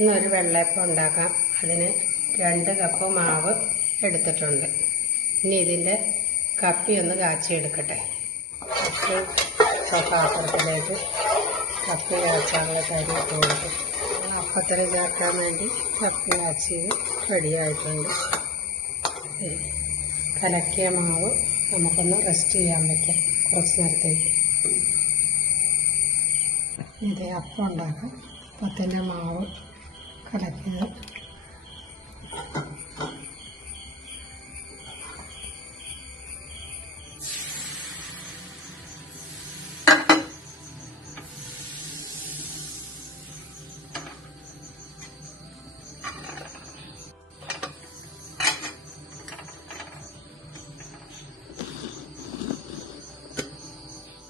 ഇന്നൊരു വെള്ളയപ്പം ഉണ്ടാക്കാം. അതിന് രണ്ട് കപ്പ് മാവ് എടുത്തിട്ടുണ്ട്. ഇനി ഇതിന്റെ കപ്പി ഒന്ന് കാച്ചിയെടുക്കട്ടെ. പാത്രത്തിലേക്ക് കപ്പി കാച്ചാനുള്ള കാര്യം ഇട്ട് കൊടുക്കും അപ്പത്തിന് ചേർക്കാൻ വേണ്ടി കപ്പി കാച്ചി റെഡിയായിട്ടുണ്ട്. കലക്കിയ മാവ് നമുക്കൊന്ന് റെസ്റ്റ് ചെയ്യാൻ വയ്ക്കാം കുറച്ച് നേരത്തേക്ക്. ഇത് അപ്പം ഉണ്ടാക്കാം. അപ്പത്തിന്റെ മാവ്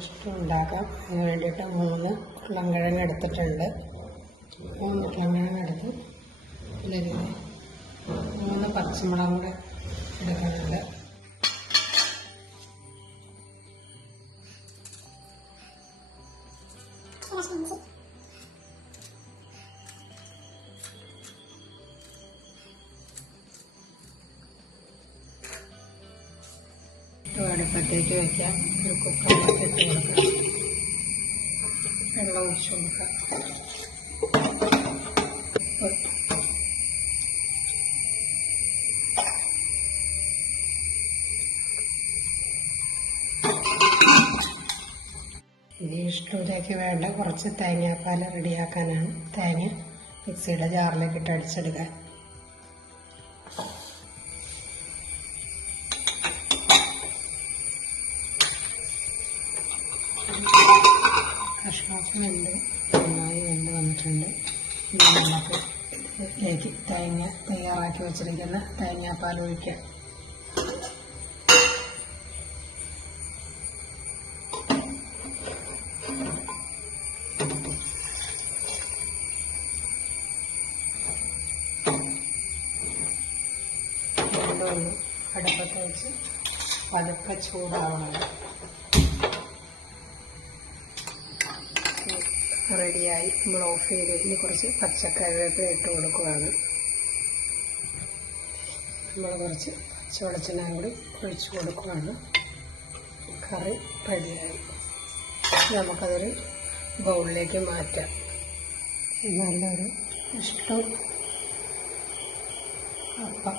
ഇഷ്ടം ഉണ്ടാക്കാം അതിന് വേണ്ടിയിട്ട് മൂന്ന് ഉരുളൻകിഴങ്ങ് എടുത്തിട്ടുണ്ട്. മൂന്ന് ഉരുളൻകിഴങ്ങ് എടുത്ത് ഇതിൽ മൂന്ന് പച്ചമുളകും കൂടെ എടുക്കുന്നുണ്ട് ഇത് അടുപ്പത്തേക്ക് വയ്ക്കാം ഒരു കുക്കറിലേക്ക് ഇട്ട് കൊടുക്കാം. വെള്ളം ഒഴിച്ചു കൊടുക്കാം. ഇനി ഇഷ്ടൂരയ്ക്ക് വേണ്ട. കുറച്ച് തേങ്ങാപ്പാൽ റെഡിയാക്കാനാണ്. തേങ്ങ മിക്സിയുടെ ജാറിലേക്ക് ഇട്ട് അടിച്ചെടുക്കാൻ കഷ്ണമൊക്കെ നന്നായി വെന്ത് വന്നിട്ടുണ്ട്. ഇതിലേക്ക് തേങ്ങ തയ്യാറാക്കി വെച്ചിരിക്കുന്ന തേങ്ങാപ്പാൽ ഒഴിക്കാം. വീണ്ടും അടുപ്പത്ത് വെച്ച് പതുക്കെ ചൂടാവണം. റെഡിയായി. നമ്മൾ ഓഫ് ചെയ്ത് ഇനി കുറച്ച് പച്ചക്കറിവേപ്പില ഇട്ട് കൊടുക്കുകയാണ് നമ്മൾ കുറച്ച് പച്ച വെളിച്ചെണ്ണ കൂടി ഒഴിച്ച് കൊടുക്കുകയാണ് കറി റെഡിയായി. നമുക്കതൊരു ബൗളിലേക്ക് മാറ്റാം. നല്ലൊരു ഇഷ്ടം അപ്പം